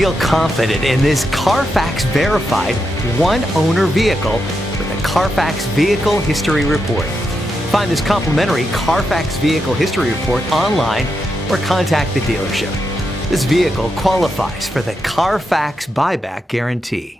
Feel confident in this CARFAX verified one-owner vehicle with a CARFAX Vehicle History Report. Find this complimentary CARFAX Vehicle History Report online or contact the dealership. This vehicle qualifies for the CARFAX Buyback Guarantee.